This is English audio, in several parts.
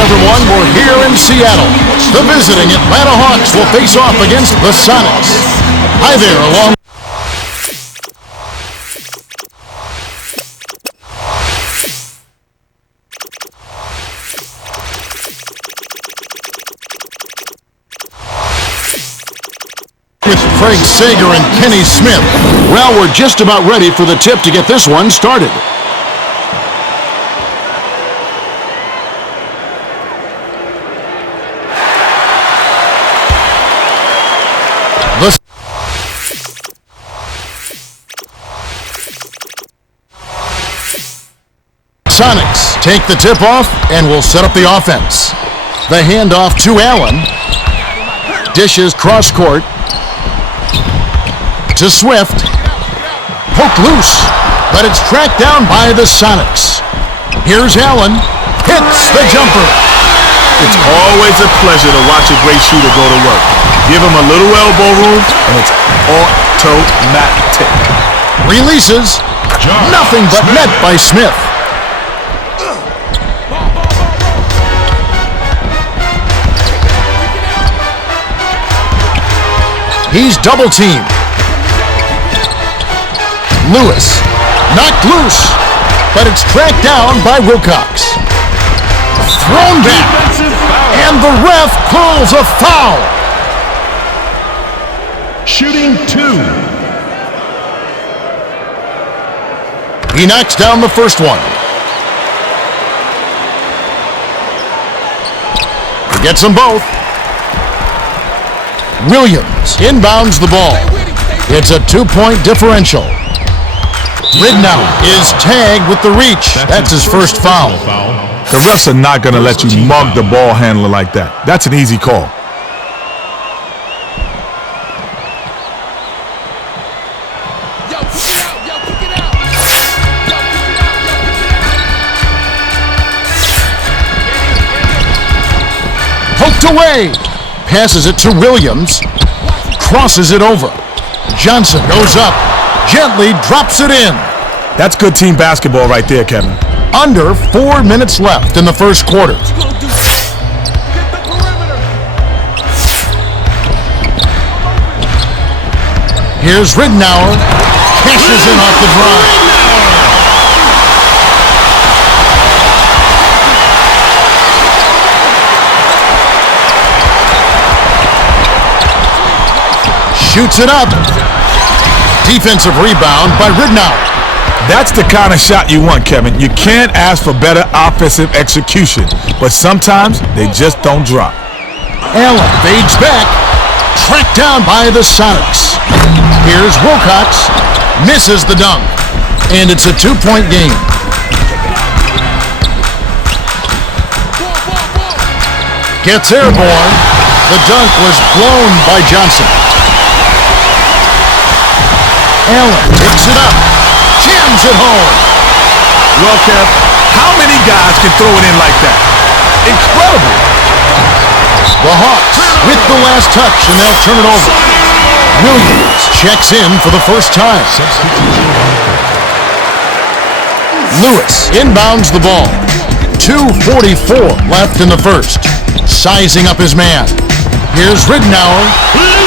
Everyone, we're here in Seattle. The visiting Atlanta Hawks will face off against the Sonics. Hi there, along with Craig Sager and Kenny Smith. Well, we're just about ready for the tip to get this one started. The Sonics take the tip off and will set up the offense. The handoff to Allen. Dishes cross court to Swift. Poke loose, but it's tracked down by the Sonics. Here's Allen. Hits the jumper. It's always a pleasure to watch a great shooter go to work. Give him a little elbow room, and it's automatic. Releases. Nothing but net by Smith. He's double-teamed. Lewis. Knocked loose, but it's tracked down by Wilcox. Thrown back, and the ref calls a foul. Shooting 2. He knocks down the first one. He gets them both. Williams inbounds the ball. It's a 2-point differential. Ridnow is tagged with the reach. That's his first foul. The refs are not going to let you mug the ball handler like that. That's an easy call. Poked away. Passes it to Williams. Crosses it over. Johnson goes up. Gently drops it in. That's good team basketball right there, Kevin. Under 4 minutes left in the first quarter. Here's Ridnour. Cashes in off the drive. Shoots it up. Defensive rebound by Ridnour. That's the kind of shot you want, Kevin. You can't ask for better offensive execution, but sometimes they just don't drop. Allen fades back, tracked down by the Sonics. Here's Wilcox, misses the dunk, and it's a 2-point game. Gets airborne. The dunk was blown by Johnson. Allen picks it up. Jams it home. Well, Kev, how many guys can throw it in like that? Incredible. The Hawks with the last touch, and they'll turn it over. Williams checks in for the first time. Lewis inbounds the ball. 2:44 left in the first. Sizing up his man. Here's Ridnour.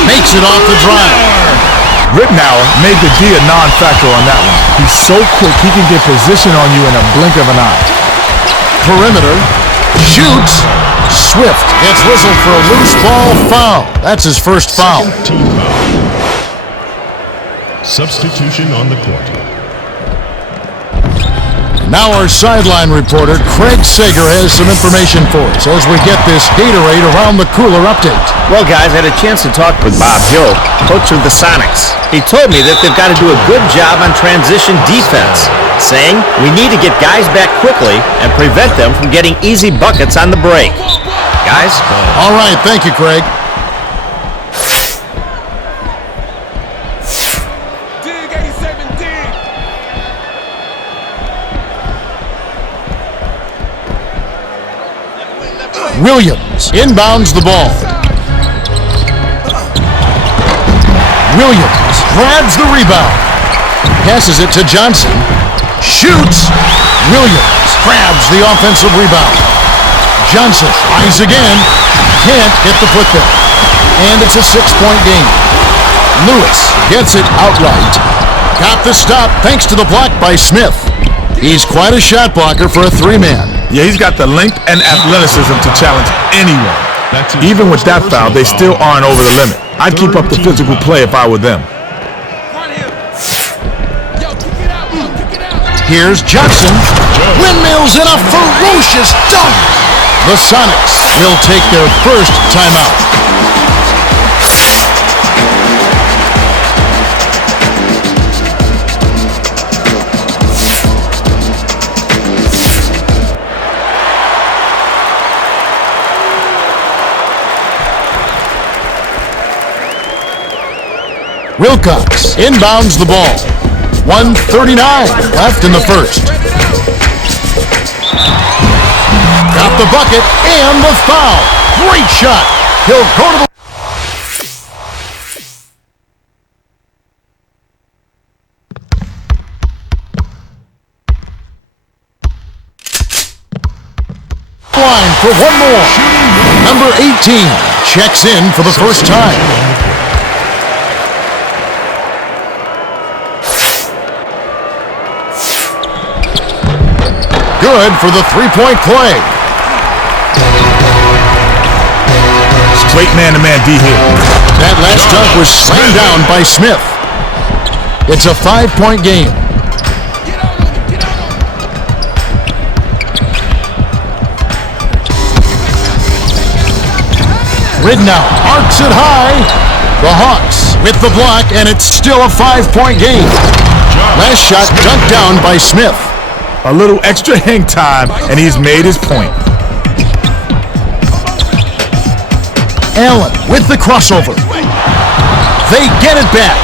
Makes it off the drive. Ridnour made the D a non-factor on that one. He's so quick, he can get position on you in a blink of an eye. Perimeter. Shoots. Swift gets whistled for a loose ball foul. That's his first foul. Team foul. Substitution on the court. Now our sideline reporter, Craig Sager, has some information for us as we get this Gatorade Around the Cooler update. Well, guys, I had a chance to talk with Bob Hill, coach of the Sonics. He told me that they've got to do a good job on transition defense, saying we need to get guys back quickly and prevent them from getting easy buckets on the break. Guys? All right, thank you, Craig. Williams inbounds the ball. Williams grabs the rebound. Passes it to Johnson. Shoots. Williams grabs the offensive rebound. Johnson tries again. Can't get the putback. And it's a 6-point game. Lewis gets it outright. Got the stop thanks to the block by Smith. He's quite a shot blocker for a three-man. Yeah, he's got the length and athleticism to challenge anyone. Even with that foul, they still aren't over the limit. I'd keep up the physical play if I were them. Here's Johnson. Windmills in a ferocious dunk. The Sonics will take their first timeout. Wilcox inbounds the ball. 1:39 left in the first. Got the bucket and the foul. Great shot. He'll go to the... line for one more. Number 18 checks in for the first time. Good for the three-point play. Straight man-to-man D here. That last dunk was slammed down by Smith. It's a 5-point game. Ridnour arcs it high. The Hawks with the block, and it's still a 5-point game. Last shot dunked down by Smith. A little extra hang time, and he's made his point. Allen with the crossover. They get it back.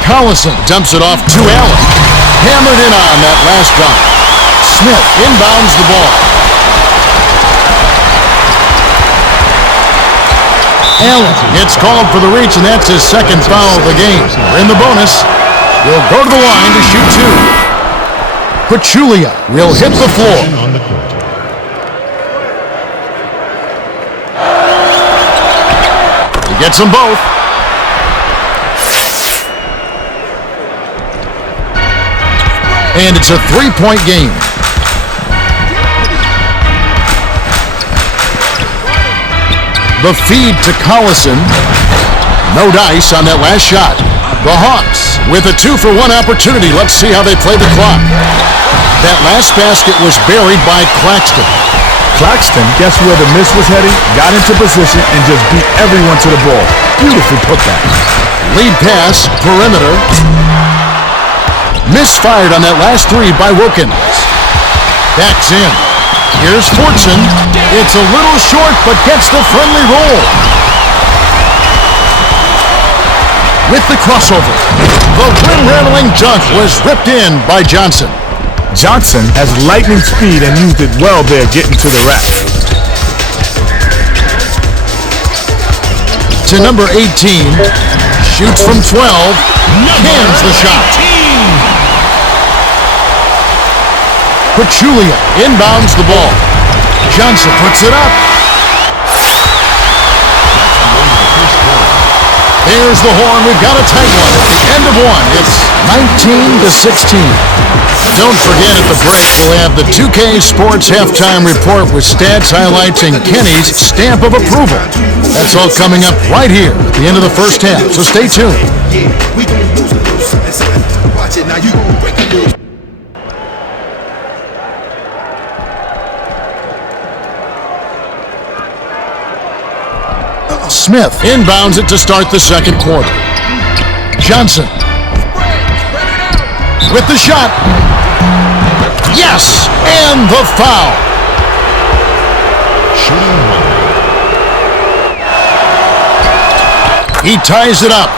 Collison dumps it off to Allen. Hammered in on that last dunk. Smith inbounds the ball. Allen gets called for the reach, and that's his second foul of the game. In the bonus, he'll go to the line to shoot two. Pachulia will hit the floor. He gets them both. And it's a 3-point game. The feed to Collison. No dice on that last shot. The Hawks with a 2-for-1 opportunity. Let's see how they play the clock. That last basket was buried by Claxton. Claxton, guess where the miss was heading? Got into position and just beat everyone to the ball. Beautiful putback. Lead pass, perimeter. Misfired on that last three by Wilkins. Backs in. Here's Fortson. It's a little short, but gets the friendly roll. With the crossover, the rim-rattling dunk was ripped in by Johnson. Johnson has lightning speed and used it well there getting to the rack. to number 18. Shoots from 12. Cans the shot. Pachulia inbounds the ball. Johnson puts it up. There's the horn. We've got a tight one at the end of one. It's 19-16. Don't forget at the break we'll have the 2K Sports Halftime Report with stats, highlights, and Kenny's stamp of approval. That's all coming up right here at the end of the first half, so stay tuned. Smith inbounds it to start the second quarter. Johnson with the shot. Yes, and the foul. He ties it up.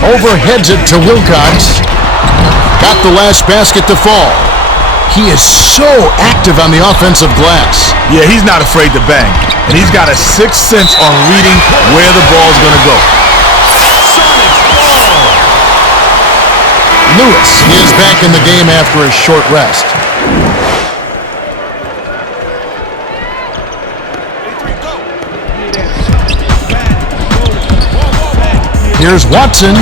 Overheads it to Wilcox. Got the last basket to fall. He is so active on the offensive glass. Yeah, he's not afraid to bang. And he's got a sixth sense on reading where the ball's going to go. Lewis is back in the game after a short rest. Here's Watson.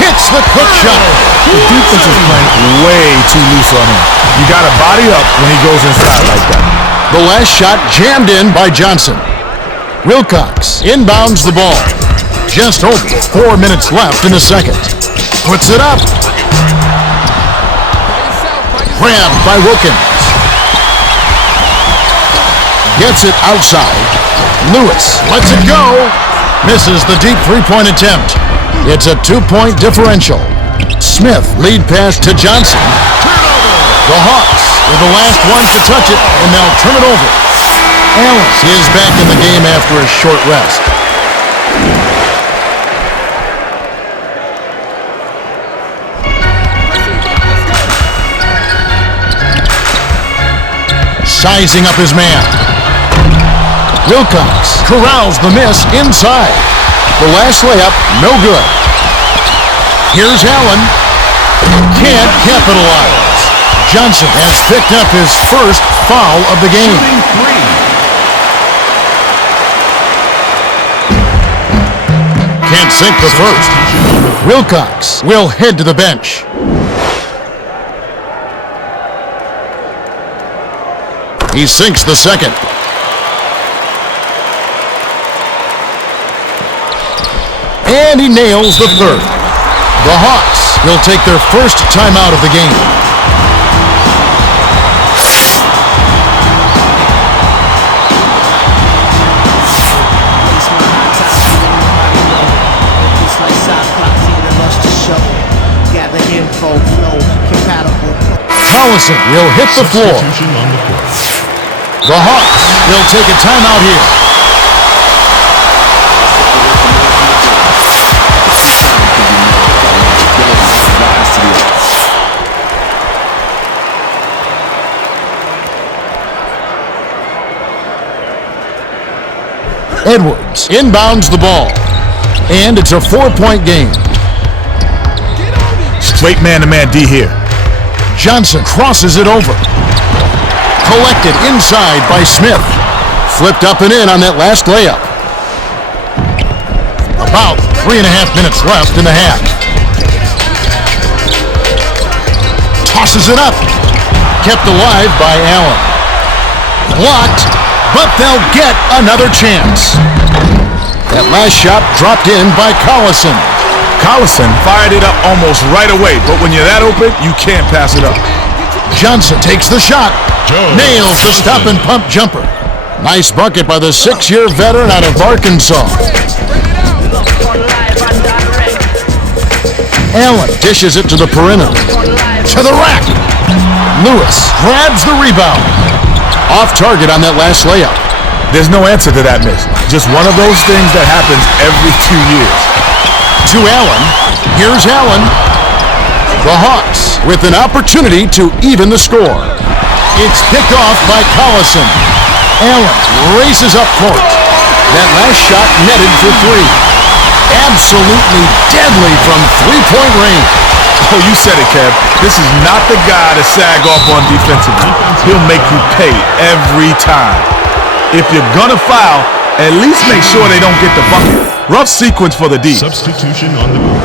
Hits the quick shot. The defense is playing way too loose on him. You got to body up when he goes inside like that. The last shot jammed in by Johnson. Wilcox inbounds the ball. Just over 4 minutes left in the second. Puts it up. Grabbed by Wilkins. Gets it outside. Lewis lets it go. Misses the deep three-point attempt. It's a 2-point differential. Smith lead pass to Johnson. The Hawks are the last ones to touch it, and they'll turn it over. Allen is back in the game after a short rest. Sizing up his man. Wilcox corrals the miss inside. The last layup, no good. Here's Allen. Can't capitalize. Johnson has picked up his first foul of the game. Can't sink the first. Wilcox will head to the bench. He sinks the second. And he nails the third. The Hawks will take their first timeout of the game. Collison will hit the floor. The Hawks will take a timeout here. Edwards inbounds the ball. And it's a 4-point game. Straight man-to-man D here. Johnson crosses it over. Collected inside by Smith. Flipped up and in on that last layup. About 3.5 minutes left in the half. Tosses it up. Kept alive by Allen. Blocked, but they'll get another chance. That last shot dropped in by Collison. Collison fired it up almost right away, but when you're that open, you can't pass it up. Johnson takes the shot. Nails the stop and pump jumper. Nice bucket by the 6-year veteran out of Arkansas. Allen dishes it to the perimeter. To the rack. Lewis grabs the rebound. Off target on that last layup. There's no answer to that miss. Just one of those things that happens every 2 years. To Allen. Here's Allen. The Hawks with an opportunity to even the score. It's picked off by Collison. Allen races up court. That last shot netted for three. Absolutely deadly from three-point range. Oh, you said it, Kev. This is not the guy to sag off on defensively. He'll make you pay every time. If you're gonna foul, at least make sure they don't get the bucket. Rough sequence for the D. Substitution on the court.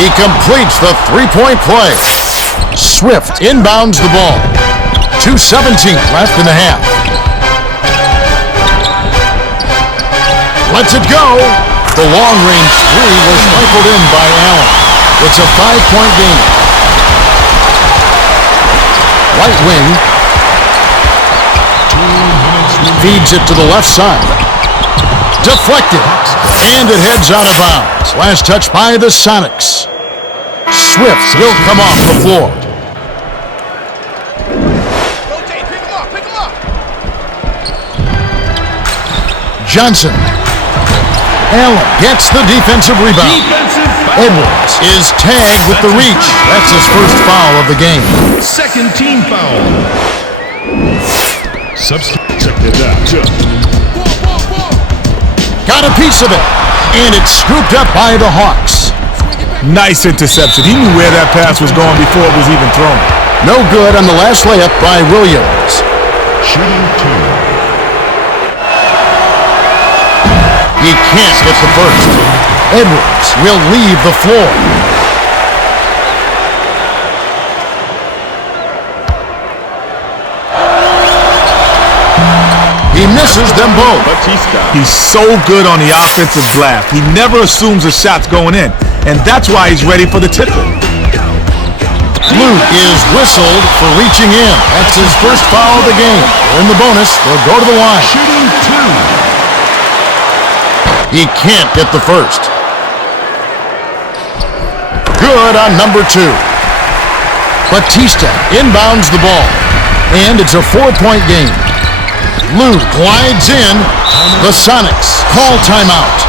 He completes the three-point play. Swift inbounds the ball. 2:17 left in the half. Lets it go. The long-range three was rifled in by Allen. It's a 5-point game. Right wing. 2 minutes remaining. Feeds it to the left side. Deflected. And it heads out of bounds. Last touch by the Sonics. Swift will come off the floor. Rotate, pick him up. Johnson. Allen gets the defensive rebound. Edwards is tagged with the reach. That's his first foul of the game. Second team foul. Substitute. Check it out. Got a piece of it. And it's scooped up by the Hawks. Nice interception. He knew where that pass was going before it was even thrown. No good on the last layup by Williams. Shooting 2. He can't get the first. Edwards will leave the floor. He misses them both. He's so good on the offensive glass. He never assumes a shot's going in, and that's why he's ready for the tip-in. Blue is whistled for reaching in. That's his first foul of the game. In the bonus, they'll go to the line. Shooting 2. He can't get the first. Good on number 2. Batista inbounds the ball. And it's a 4-point game. Lou glides in. The Sonics call timeout.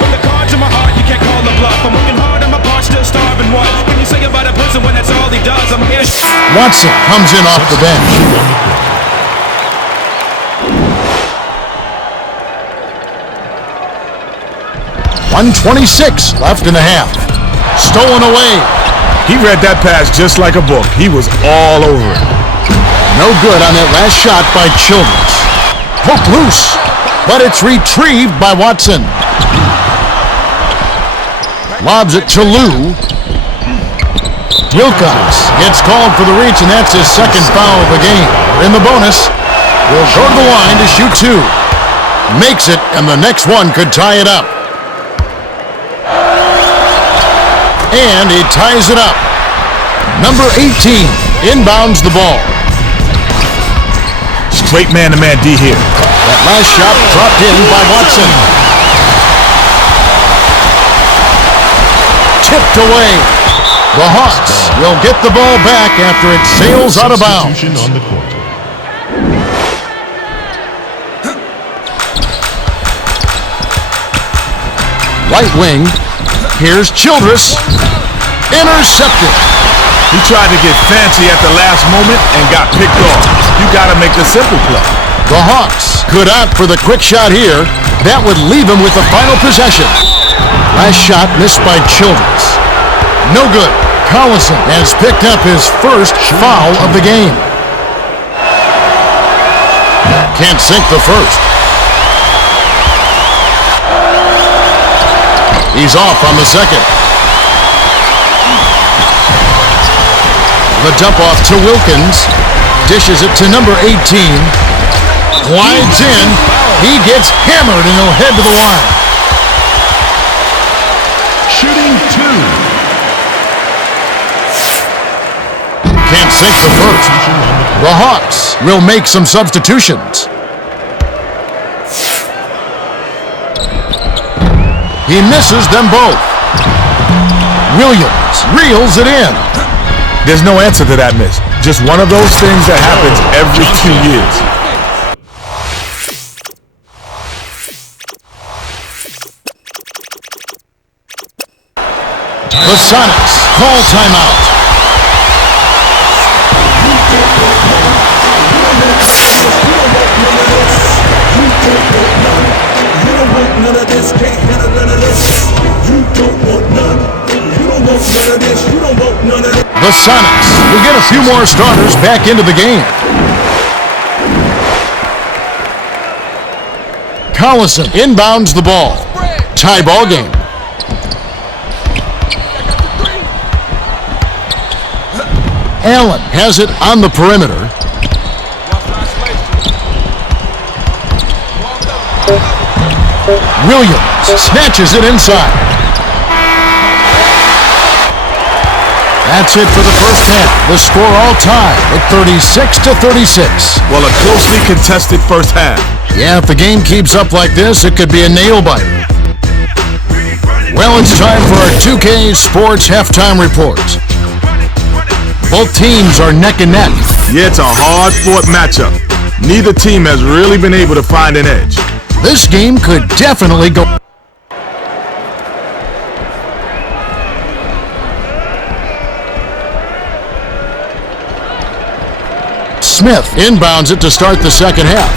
With the cards in my heart, you can't call the bluff. I'm working hard on my part, still starving. What? When you say about a person when that's all he does, I'm here. Watson comes in off the bench. .126 left in the half. Stolen away. He read that pass just like a book. He was all over it. No good on that last shot by Childress. Hooked loose, but it's retrieved by Watson. Lobs it to Lou. Wilcox gets called for the reach, and that's his second foul of the game. In the bonus, will go to the line to shoot 2. Makes it, and the next one could tie it up. And he ties it up. Number 18 inbounds the ball. Straight man-to-man D here. That last shot dropped in by Watson. Tipped away. The Hawks will get the ball back after it sails out of bounds. Substitution on the court. Right wing. Here's Childress. Intercepted. He tried to get fancy at the last moment and got picked off. You got to make the simple play. The Hawks could opt for the quick shot here. That would leave him with the final possession. Last shot missed by Childress. No good. Collison has picked up his first foul of the game. Can't sink the first. He's off on the second. The dump off to Wilkins. Dishes it to number 18. Glides in. He gets hammered and he'll head to the line. Shooting 2. Can't sink the first. The Hawks will make some substitutions. He misses them both. Williams reels it in. There's no answer to that miss. Just one of those things that happens every 2 years. The Sonics call timeout. The Sonics will get a few more starters back into the game. Collison inbounds the ball. Tie ball game. Allen has it on the perimeter. Williams snatches it inside. That's it for the first half. The score all tied at 36-36. Well, a closely contested first half. Yeah, if the game keeps up like this, it could be a nail-biter. Well, it's time for our 2K Sports Halftime Report. Both teams are neck and neck. Yeah, it's a hard-fought matchup. Neither team has really been able to find an edge. This game could definitely go. Smith inbounds it to start the second half.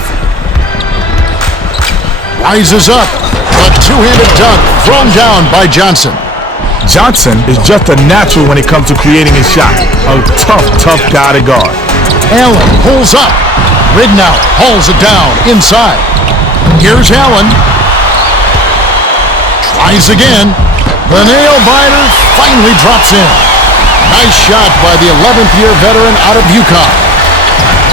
Rises up. A two-handed dunk thrown down by Johnson. Johnson is just a natural when it comes to creating his shot. A tough guy to guard. Allen pulls up. Ridnow hauls it down inside. Here's Allen. Tries again. The nail-biter finally drops in. Nice shot by the 11th year veteran out of UConn.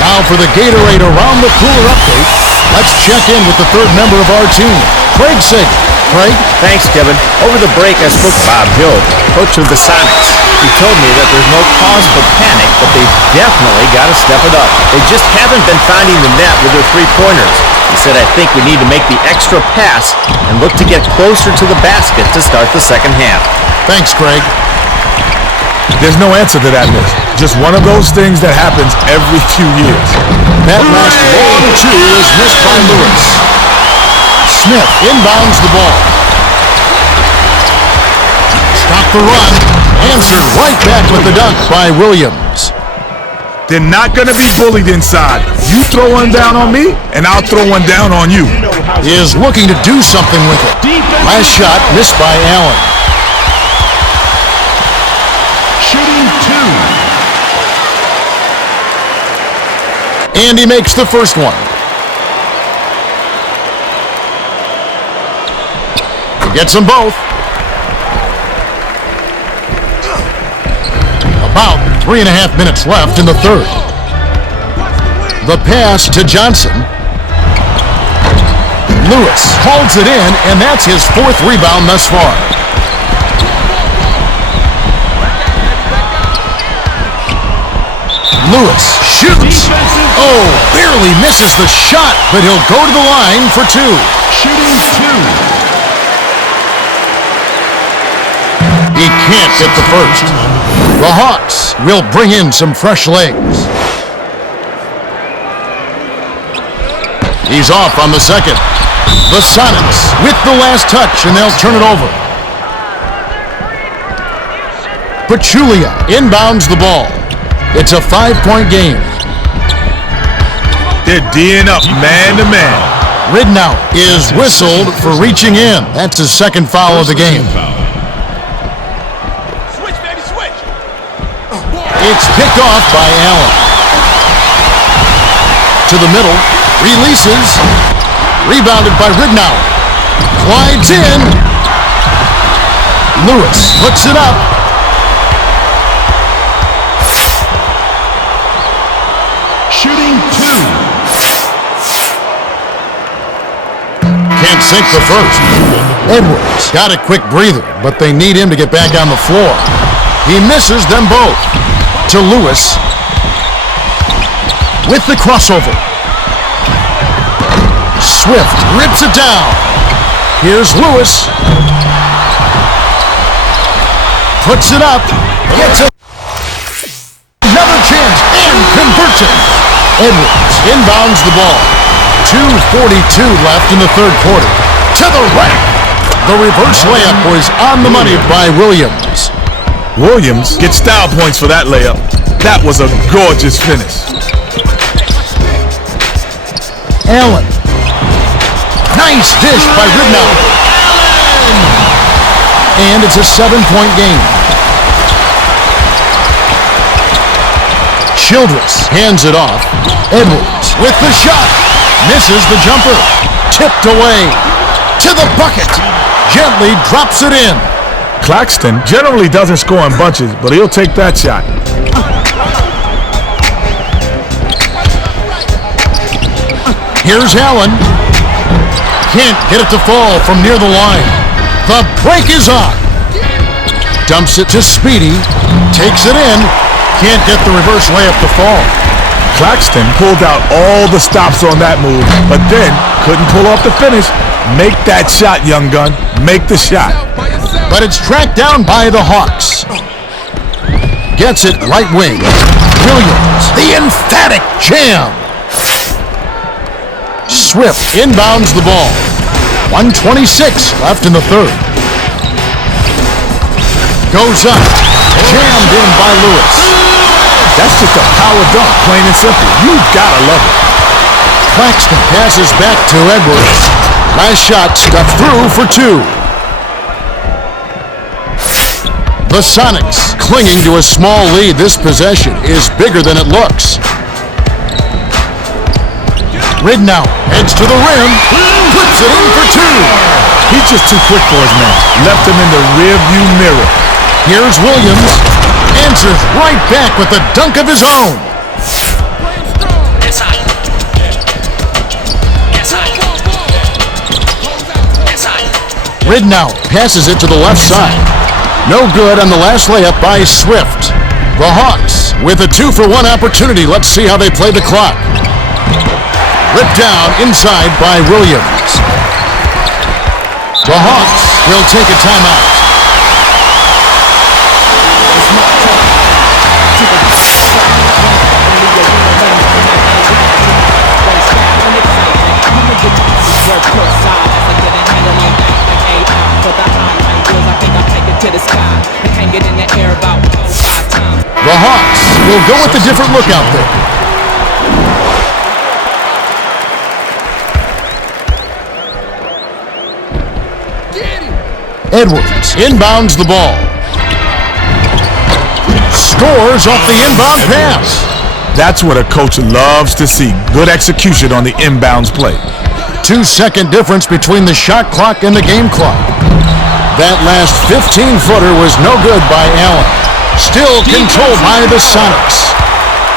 Now for the Gatorade Around the Cooler update. Let's check in with the third member of our team, Craig Sager. Craig? Thanks, Kevin. Over the break, I spoke to Bob Hill, coach of the Sonics. He told me that there's no cause for panic, but they've definitely got to step it up. They just haven't been finding the net with their three-pointers. He said, I think we need to make the extra pass and look to get closer to the basket to start the second half. Thanks, Craig. There's no answer to that, Mitch. Just one of those things that happens every few years. That last long two is missed by Lewis. Smith inbounds the ball. Stop the run. Answered right back with the dunk by Williams. They're not going to be bullied inside. You throw one down on me, and I'll throw one down on you. He is looking to do something with it. Last shot missed by Allen. Shooting two. And he makes the first one. He gets them both. About 3.5 minutes left in the third. The pass to Johnson. Lewis holds it in, and that's his fourth rebound thus far. Lewis shoots. Oh, barely misses the shot, but he'll go to the line for two. Shooting two. He can't hit the first. The Hawks will bring in some fresh legs. He's off on the second. The Sonics with the last touch, and they'll turn it over. Pachulia inbounds the ball. It's a 5-point game. They're D'ing up man to man. Ridnow is whistled for reaching in. That's his second foul of the game. Switch, baby, switch. It's picked off by Allen. To the middle. Releases. Rebounded by Ridnow. Glides in. Lewis puts it up. Shooting two. Can't sink the first. Edwards got a quick breather, but they need him to get back on the floor. He misses them both. To Lewis. With the crossover. Swift rips it down. Here's Lewis. Puts it up. Gets another chance. Edwards inbounds the ball. 2:42 left in the third quarter. To the rack. The reverse layup was on the money by Williams. Williams gets style points for that layup. That was a gorgeous finish. Allen. Nice dish by Ridnow. And it's a 7-point game. Childress hands it off. Edwards with the shot. Misses the jumper. Tipped away. To the bucket. Gently drops it in. Claxton generally doesn't score in bunches, but he'll take that shot. Here's Allen. Can't get it to fall from near the line. The break is on. Dumps it to Speedy. Takes it in. Can't get the reverse layup to fall. Claxton pulled out all the stops on that move, but then couldn't pull off the finish. Make that shot, young gun. Make the shot. But it's tracked down by the Hawks. Gets it right wing. Williams, the emphatic jam. Swift inbounds the ball. 1:26 left in the third. Goes up. Jammed in by Lewis. That's just a power dunk, plain and simple. You gotta love it. Claxton passes back to Edwards. Last shot stuck through for two. The Sonics clinging to a small lead. This possession is bigger than it looks. Ridnow heads to the rim. Puts it in for two. He's just too quick for his man. Left him in the rearview mirror. Here's Williams. Answers right back with a dunk of his own. Ridnow passes it to the left side. No good on the last layup by Swift. The Hawks with a 2-for-1 opportunity. Let's see how they play the clock. Ripped down inside by Williams. The Hawks will take a timeout. The Hawks will go with a different look out there. Edwards inbounds the ball. Scores off the inbound pass. That's what a coach loves to see. Good execution on the inbounds play. 2-second difference between the shot clock and the game clock. That last 15-footer was no good by Allen. Still controlled by the Sonics.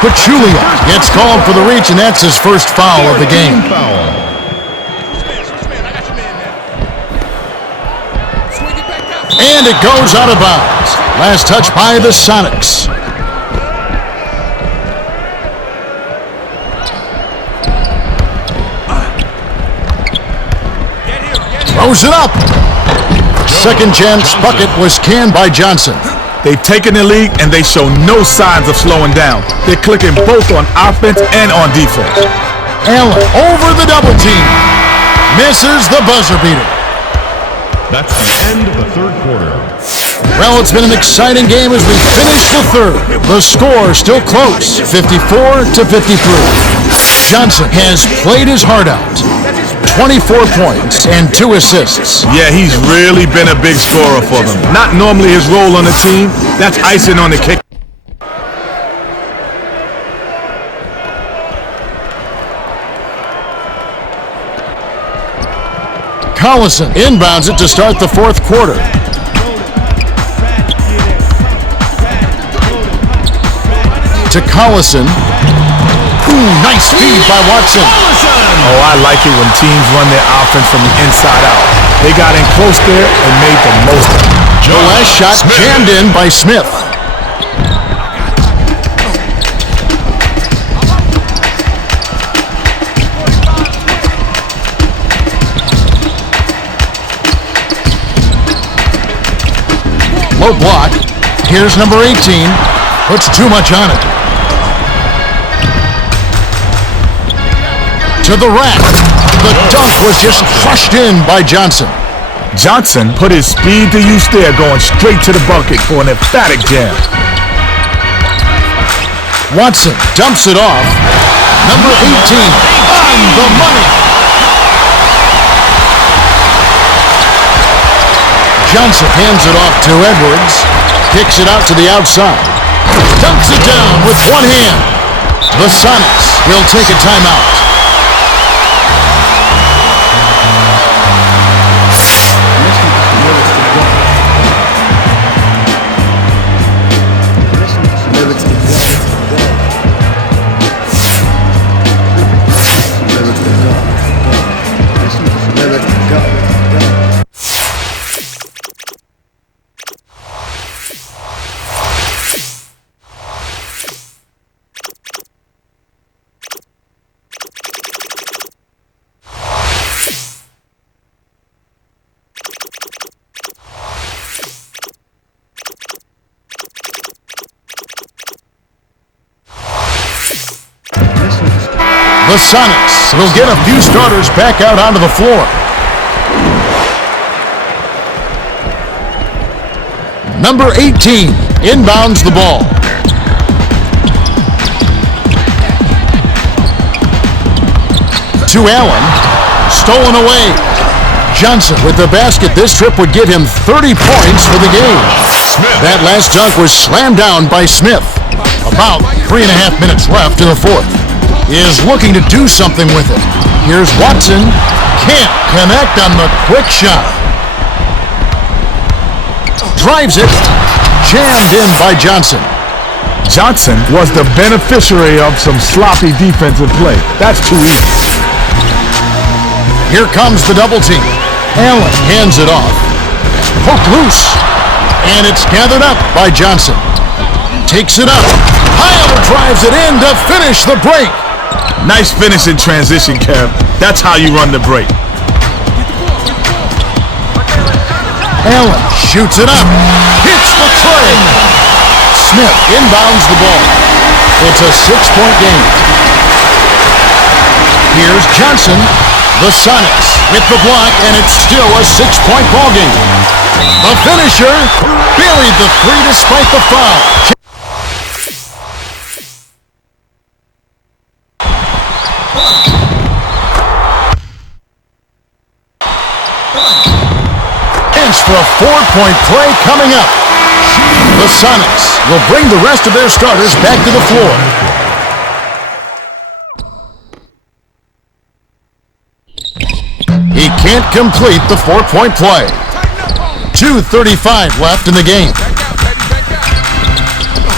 Pachulia gets called for the reach, and that's his first foul of the game. And it goes out of bounds. Last touch by the Sonics. Throws it up. Second chance bucket was canned by Johnson. They've taken the lead, and they show no signs of slowing down. They're clicking both on offense and on defense. Allen over the double team. Misses the buzzer beater. That's the end of the third quarter. Well, it's been an exciting game as we finish the third. The score still close, 54-53. Johnson has played his heart out. 24 points and 2 assists. Yeah, he's really been a big scorer for them. Not normally his role on the team. That's icing on the cake. Collison inbounds it to start the fourth quarter. To Collison. Ooh, nice feed by Watson. Oh, I like it when teams run their offense from the inside out. They got in close there and made the most of it. The last shot jammed in by Smith. Low block. Here's number 18. Puts too much on it. to the rack. The dunk was just crushed in by Johnson. Johnson put his speed to use there, going straight to the bucket for an emphatic jam. Watson dumps it off. Number 18 on the money. Johnson hands it off to Edwards. Kicks it out to the outside. Dunks it down with one hand. The Sonics will take a timeout. The Sonics will get a few starters back out onto the floor. Number 18 inbounds the ball. To Allen. Stolen away. Johnson with the basket. This trip would give him 30 points for the game. That last dunk was slammed down by Smith. About 3.5 minutes left in the fourth. Is looking to do something with it. Here's Watson. Can't connect on the quick shot. Drives it. Jammed in by Johnson. Johnson was the beneficiary of some sloppy defensive play. That's too easy. Here comes the double team. Allen hands it off. Poked loose. And it's gathered up by Johnson. Takes it up. Heil drives it in to finish the break. Nice finish in transition, Kev. That's how you run the break. Allen shoots it up. Hits the tray. Smith inbounds the ball. It's a 6-point game. Here's Johnson. The Sonics with the block, and it's still a 6-point ball game. The finisher buried the three despite the foul. For a 4-point play coming up. The Sonics will bring the rest of their starters back to the floor. He can't complete the 4-point play. 2:35 left in the game.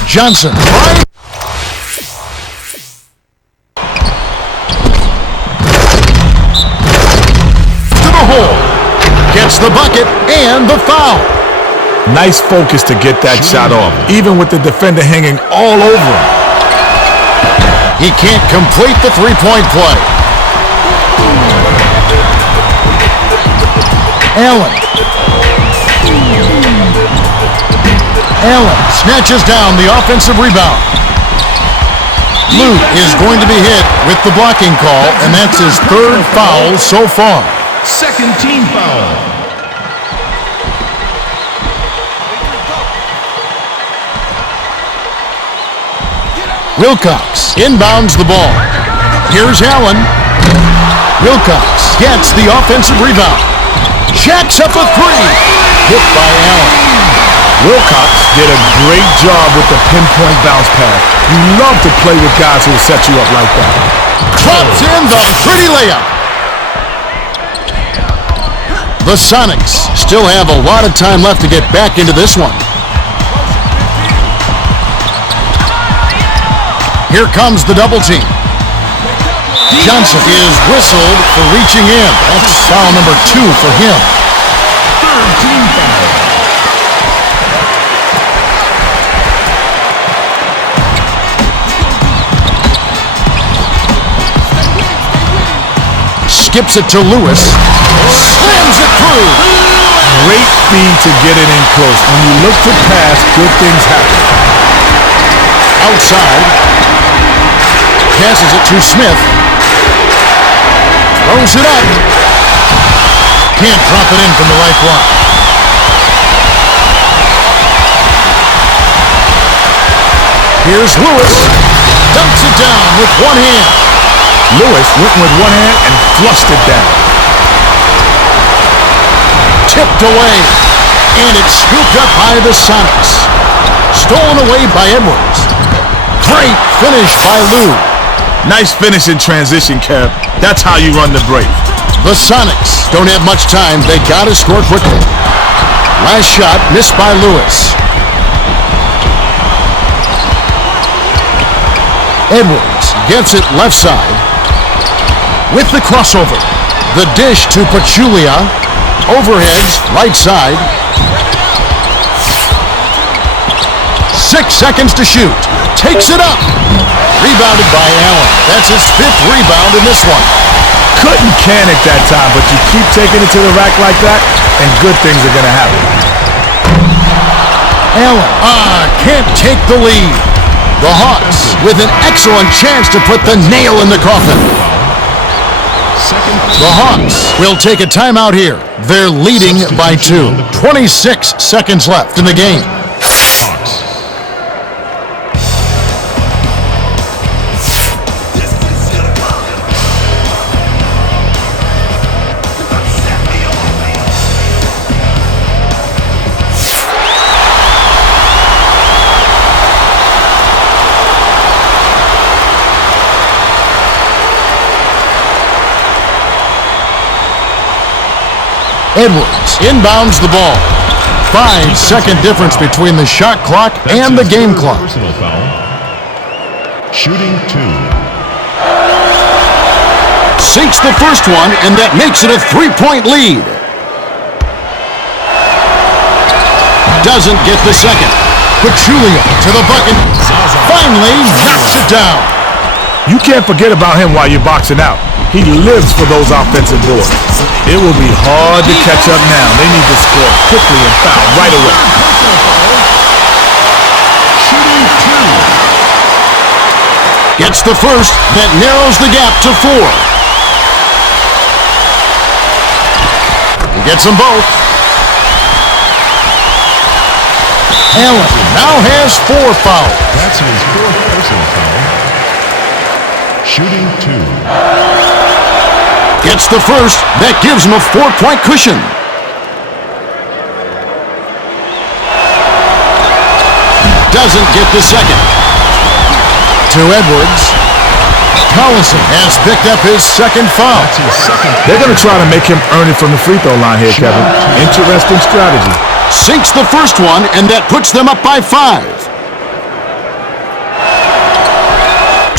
Johnson right to the hole. Gets the bucket and the foul. Nice focus to get that shot off, even with the defender hanging all over him. He can't complete the 3-point play. Allen. Allen snatches down the offensive rebound. Lou is going to be hit with the blocking call, and that's his 3rd foul so far. Second team foul. Wilcox inbounds the ball. Here's Allen. Wilcox gets the offensive rebound. Jacks up a three. Hit by Allen. Wilcox did a great job with the pinpoint bounce pass. You love to play with guys who will set you up like that. Drops in the pretty layup. The Sonics still have a lot of time left to get back into this one. Here comes the double team. Johnson is whistled for reaching in. That's foul number 2 for him. Third team foul. Skips it to Lewis. Slams it through. Great speed to get it in close. When you look to pass, good things happen. Outside. Passes it to Smith. Throws it up. Can't drop it in from the right block. Here's Lewis. Dumps it down with one hand. Lewis went with one hand and flushed it down. Tipped away. And it's scooped up by the Sonics. Stolen away by Edwards. Great finish by Lou. Nice finish in transition, Kev. That's how you run the break. The Sonics don't have much time. They gotta score quickly. Last shot missed by Lewis. Edwards gets it left side with the crossover. The dish to Pachulia. Overheads right side. 6 seconds to shoot. Takes it up. Rebounded by Allen. That's his 5th rebound in this one. Couldn't can it that time, but you keep taking it to the rack like that, and good things are going to happen. Allen, can't take the lead. The Hawks with an excellent chance to put the nail in the coffin. The Hawks will take a timeout here. They're leading by 2. 26 seconds left in the game. Edwards inbounds the ball. 5-second difference between the shot clock and the game clock. Personal foul. Shooting 2. Sinks the first one, and that makes it a 3-point lead. Doesn't get the second. Pachulia to the bucket. Finally knocks it down. You can't forget about him while you're boxing out. He lives for those offensive boards. It will be hard to catch up now. They need to score quickly and foul right away. Shooting 2. Gets the first. That narrows the gap to 4. He gets them both. Allen now has 4 fouls. That's his 4th personal foul. Shooting 2. Gets the first. That gives him a 4-point cushion. Doesn't get the second. To Edwards. Collison has picked up his 2nd foul. That's his 2nd. They're going to try to make him earn it from the free throw line here, Kevin. Interesting strategy. Sinks the first one, and that puts them up by 5.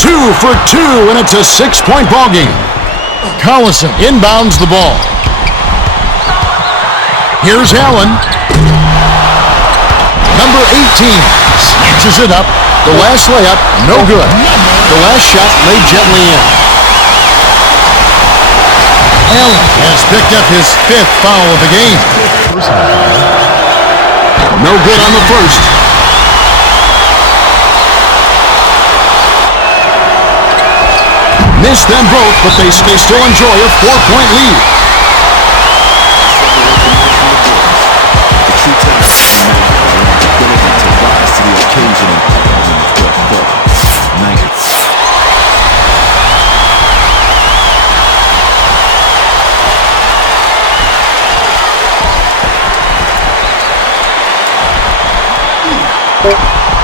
2 for 2, and it's a 6-point ball game. Collison inbounds the ball. Here's Allen. Number 18 snatches it up. The last layup, no good. The last shot laid gently in. Allen has picked up his 5th foul of the game. No good on the first. Missed them both, but they still enjoy a 4-point lead. The true talent is the ability to rise to the occasion and perform on the court.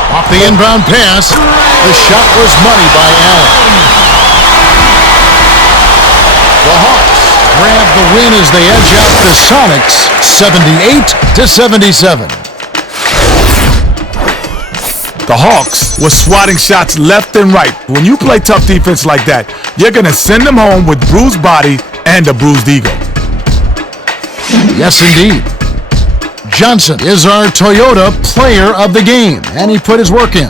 Off the inbound pass, the shot was money by Allen. The Hawks grab the win as they edge out the Sonics 78-77. The Hawks were swatting shots left and right. When you play tough defense like that, you're going to send them home with bruised body and a bruised ego. Yes, indeed. Johnson is our Toyota player of the game, and he put his work in.